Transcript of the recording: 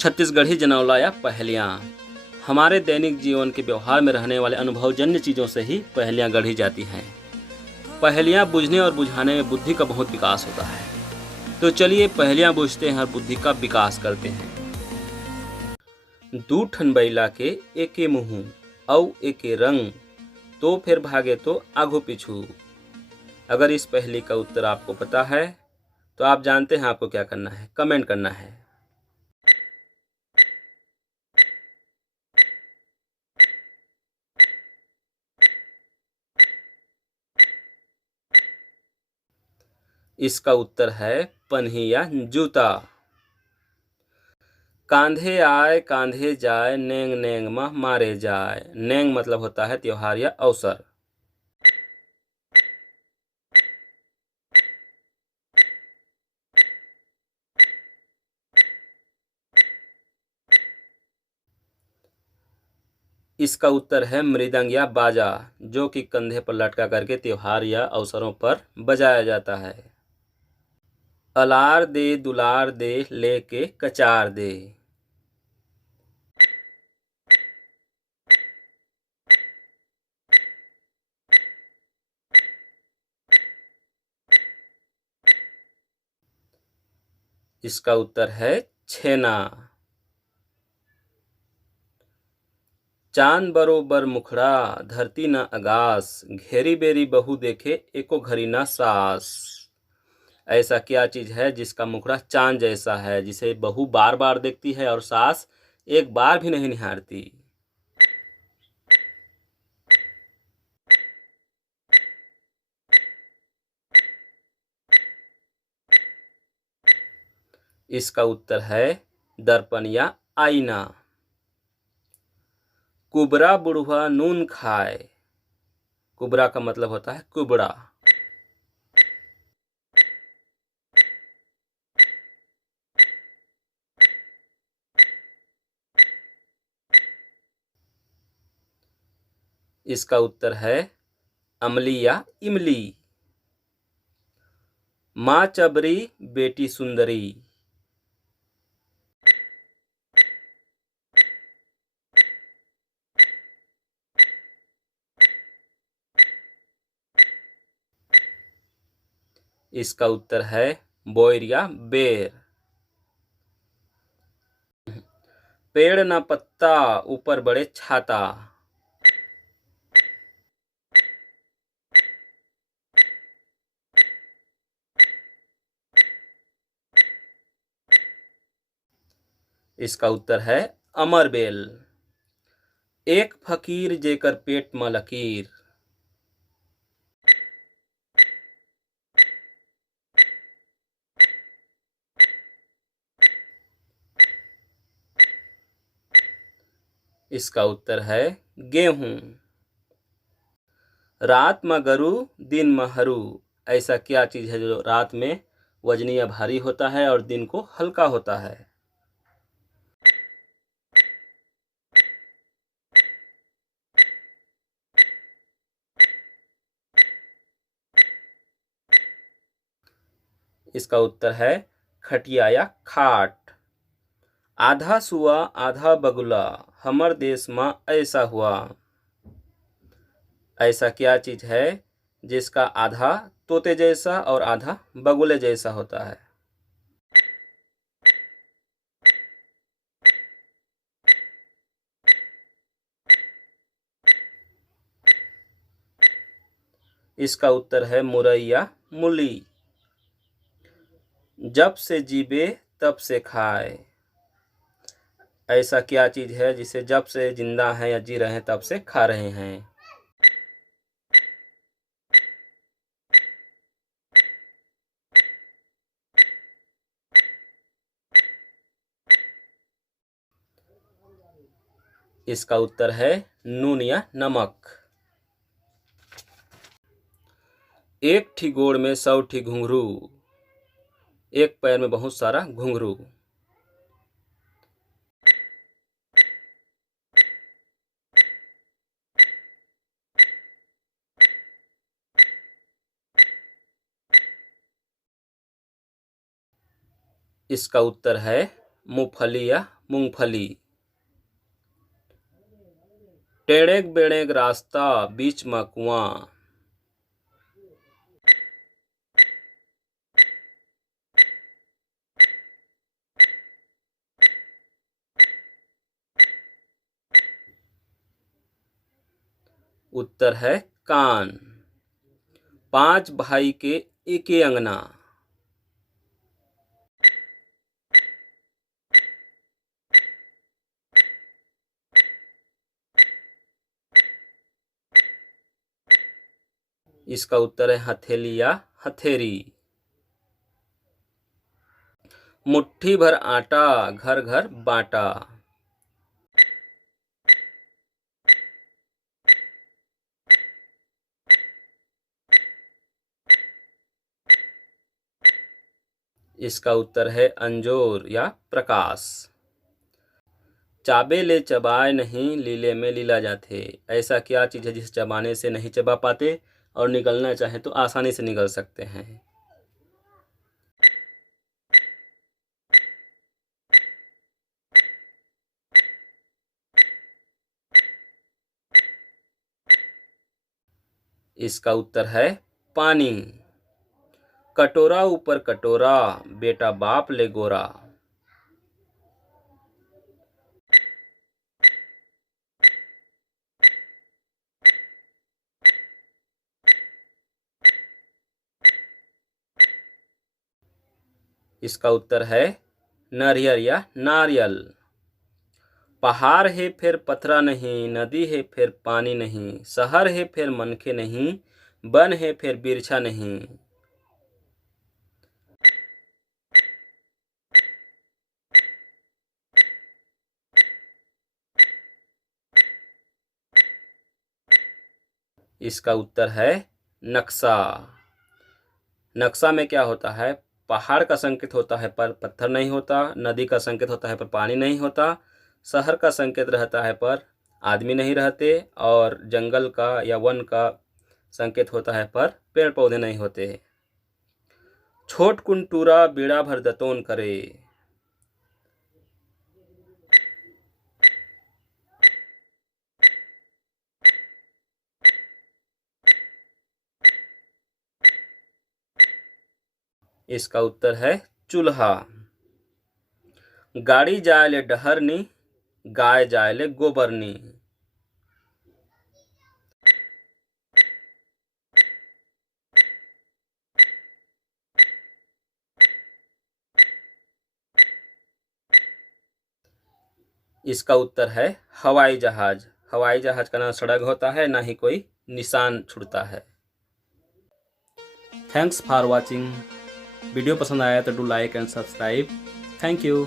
छत्तीसगढ़ी जनौला या पहेलियाँ। हमारे दैनिक जीवन के व्यवहार में रहने वाले अनुभवजन्य चीज़ों से ही पहेलियाँ गढ़ी जाती हैं। पहेलियाँ बूझने और बुझाने में बुद्धि का बहुत विकास होता है। तो चलिए पहेलियाँ बूझते हैं और बुद्धि का विकास करते हैं। दू ठन बैला के एके मुँह औ एके रंग, तो फिर भागे तो आघू पीछू। अगर इस पहेली का उत्तर आपको पता है तो आप जानते हैं आपको क्या करना है, कमेंट करना है। इसका उत्तर है पन्ही या जूता। कांधे आए कांधे जाए, नेंग नेंग में मारे जाए। नेंग मतलब होता है त्योहार या अवसर। इसका उत्तर है मृदंग या बाजा, जो कि कंधे पर लटका करके त्योहार या अवसरों पर बजाया जाता है। अलार दे दुलार दे, लेके कचार दे। इसका उत्तर है छेना। चांद बरोबर मुखड़ा, धरती न आगास। घेरी बेरी बहू देखे, एको घड़ी न सास। ऐसा क्या चीज है जिसका मुखड़ा चांद जैसा है, जिसे बहू बार बार देखती है और सास एक बार भी नहीं निहारती। इसका उत्तर है दर्पण या आईना। कुबरा बुढ़वा नून खाए। कुबरा का मतलब होता है कुबड़ा। इसका उत्तर है अमली या इमली। माँ चबरी बेटी सुंदरी। इसका उत्तर है बोर या बेर। पेड़ ना पत्ता, ऊपर बड़े छाता। इसका उत्तर है अमरबेल। एक फकीर जेकर पेट में लकीर। इसका उत्तर है गेहूं। रात में गरु, दिन में हरू। ऐसा क्या चीज है जो रात में वजनी या भारी होता है और दिन को हल्का होता है। इसका उत्तर है खटिया या खाट। आधा सुआ आधा बगुला, हमर देश में ऐसा हुआ। ऐसा क्या चीज है जिसका आधा तोते जैसा और आधा बगुले जैसा होता है। इसका उत्तर है मुरई या मूली। जब से जीबे तब से खाए। ऐसा क्या चीज है जिसे जब से जिंदा है या जी रहे हैं तब से खा रहे हैं। इसका उत्तर है नून या नमक। एक ठी गोड़ में 100 ठी घुंघरू, एक पैर में बहुत सारा घुंघरू। इसका उत्तर है मूंगफली या मूंगफली। टेढ़ेक बेढ़ेक रास्ता बीच में कुआं। उत्तर है कान। 5 भाई के एके अंगना। इसका उत्तर है हथेली या हथेरी। मुट्ठी भर आटा घर घर बांटा। इसका उत्तर है अंजोर या प्रकाश। चाबे ले चबाए नहीं लीले में लीला जाते। ऐसा क्या चीज़ है जिसे चबाने से नहीं चबा पाते और निगलना चाहे तो आसानी से निगल सकते हैं? इसका उत्तर है पानी। कटोरा ऊपर कटोरा बेटा बाप ले गोरा। इसका उत्तर है नारियल या नारियल। पहाड़ है फिर पथरा नहीं, नदी है फिर पानी नहीं, शहर है फिर मनखे नहीं, वन है फिर बिरछा नहीं। इसका उत्तर है नक्शा। नक्शा में क्या होता है? पहाड़ का संकेत होता है पर पत्थर नहीं होता, नदी का संकेत होता है पर पानी नहीं होता, शहर का संकेत रहता है पर आदमी नहीं रहते, और जंगल का या वन का संकेत होता है पर पेड़ पौधे नहीं होते। छोट कुंटूरा बीड़ा भर दतोन करे। इसका उत्तर है चूल्हा। गाड़ी जाए ले डहरनी, गाय जाए ले गोबरनी। इसका उत्तर है हवाई जहाज। हवाई जहाज का ना सड़क होता है ना ही कोई निशान छुड़ता है। Thanks for watching. वीडियो पसंद आया तो do like and subscribe. Thank you.